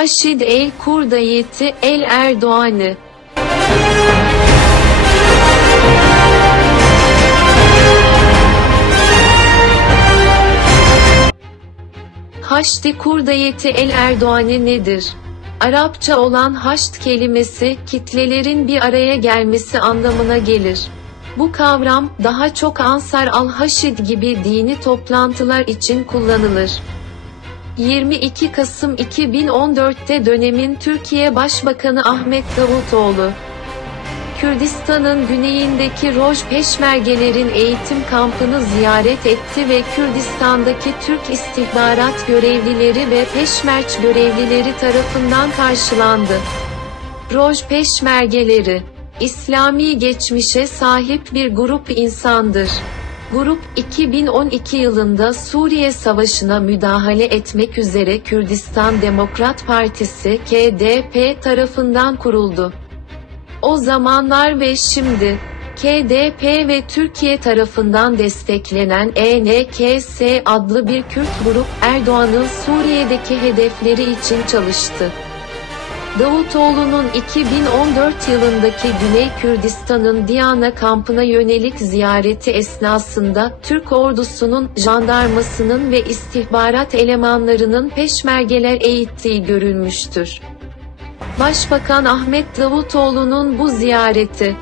Haşid el-Kurdiyeti el-Erdoğani. Haşd-i Kurdiyeti el-Erdoğani nedir? Arapça olan haşd kelimesi, kitlelerin bir araya gelmesi anlamına gelir. Bu kavram, daha çok Ansar al-Haşid gibi dini toplantılar için kullanılır. 22 Kasım 2014'te dönemin Türkiye Başbakanı Ahmet Davutoğlu, Kürdistan'ın güneyindeki Roj Peşmergelerin eğitim kampını ziyaret etti ve Kürdistan'daki Türk istihbarat görevlileri ve Peşmerç görevlileri tarafından karşılandı. Roj Peşmergeleri, İslami geçmişe sahip bir grup insandır. Grup, 2012 yılında Suriye Savaşı'na müdahale etmek üzere Kürdistan Demokrat Partisi (KDP) tarafından kuruldu. O zamanlar ve şimdi, KDP ve Türkiye tarafından desteklenen ENKS adlı bir Kürt grup, Erdoğan'ın Suriye'deki hedefleri için çalıştı. Davutoğlu'nun 2014 yılındaki Güney Kürdistan'ın Diana kampına yönelik ziyareti esnasında, Türk ordusunun, jandarmasının ve istihbarat elemanlarının peşmergeler eğittiği görülmüştür. Başbakan Ahmet Davutoğlu'nun bu ziyareti,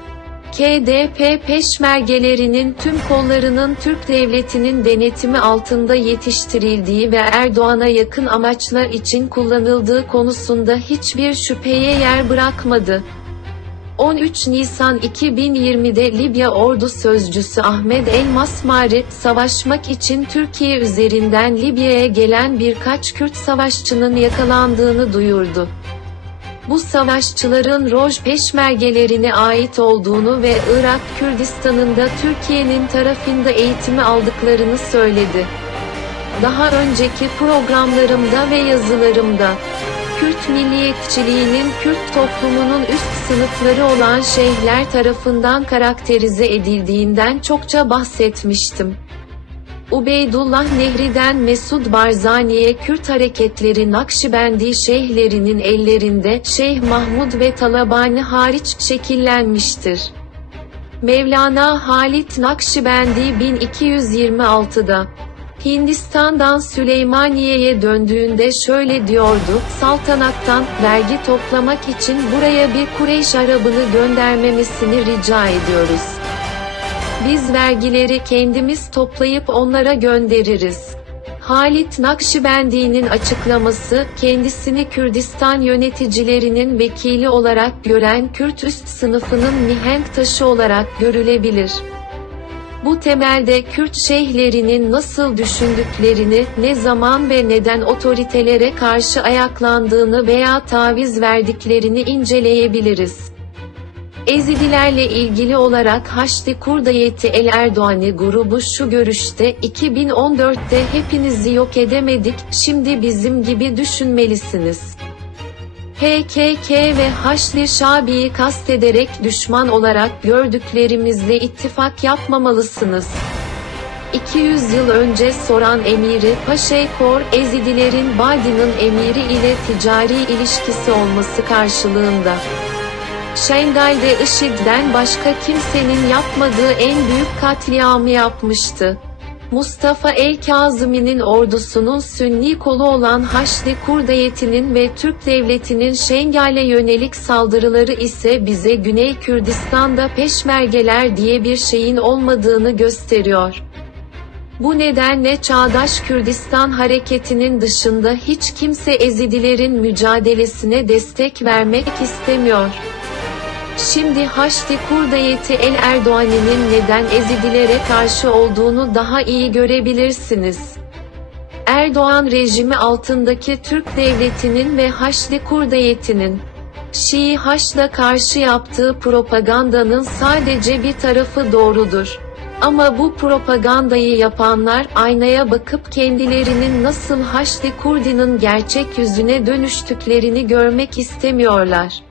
KDP peşmergelerinin tüm kollarının Türk devletinin denetimi altında yetiştirildiği ve Erdoğan'a yakın amaçlar için kullanıldığı konusunda hiçbir şüpheye yer bırakmadı. 13 Nisan 2020'de Libya Ordu Sözcüsü Ahmed El-Masmari, savaşmak için Türkiye üzerinden Libya'ya gelen birkaç Kürt savaşçının yakalandığını duyurdu. Bu savaşçıların Roj Peşmergelerine ait olduğunu ve Irak Kürdistan'ında Türkiye'nin tarafında eğitimi aldıklarını söyledi. Daha önceki programlarımda ve yazılarımda, Kürt milliyetçiliğinin Kürt toplumunun üst sınıfları olan şeyhler tarafından karakterize edildiğinden çokça bahsetmiştim. Ubeydullah Nehri'den Mesud Barzani'ye Kürt hareketleri Nakşibendi şeyhlerinin ellerinde, Şeyh Mahmud ve Talabani hariç, şekillenmiştir. Mevlana Halit Nakşibendi 1226'da, Hindistan'dan Süleymaniye'ye döndüğünde şöyle diyordu: saltanattan, vergi toplamak için buraya bir Kureyş Arabını göndermemesini rica ediyoruz. Biz vergileri kendimiz toplayıp onlara göndeririz. Halit Nakşibendi'nin açıklaması, kendisini Kürdistan yöneticilerinin vekili olarak gören Kürt üst sınıfının mihenk taşı olarak görülebilir. Bu temelde Kürt şeyhlerinin nasıl düşündüklerini, ne zaman ve neden otoritelere karşı ayaklandığını veya taviz verdiklerini inceleyebiliriz. Ezidilerle ilgili olarak Haşd-i Kurdiyeti el-Erdoğani grubu şu görüşte: 2014'te hepinizi yok edemedik, şimdi bizim gibi düşünmelisiniz. PKK ve Haçlı Şabi'yi kastederek düşman olarak gördüklerimizle ittifak yapmamalısınız. 200 yıl önce Soran emiri, Paşaykor, Ezidilerin Badi'nin emiri ile ticari ilişkisi olması karşılığında, Şengal'de IŞİD'den başka kimsenin yapmadığı en büyük katliamı yapmıştı. Mustafa el-Kazımi'nin ordusunun Sünni kolu olan Haşd-i Kurdiyeti'nin ve Türk Devleti'nin Şengal'e yönelik saldırıları ise bize Güney Kürdistan'da peşmergeler diye bir şeyin olmadığını gösteriyor. Bu nedenle çağdaş Kürdistan hareketinin dışında hiç kimse Ezidilerin mücadelesine destek vermek istemiyor. Şimdi Haşd-i Kurdiyeti el-Erdoğani'nin neden Ezidilere karşı olduğunu daha iyi görebilirsiniz. Erdoğan rejimi altındaki Türk Devleti'nin ve Haşd-i Kurdiyeti'nin, Şii Haçlı'ya karşı yaptığı propagandanın sadece bir tarafı doğrudur. Ama bu propagandayı yapanlar, aynaya bakıp kendilerinin nasıl Haşd-i Kurdi'nin gerçek yüzüne dönüştüklerini görmek istemiyorlar.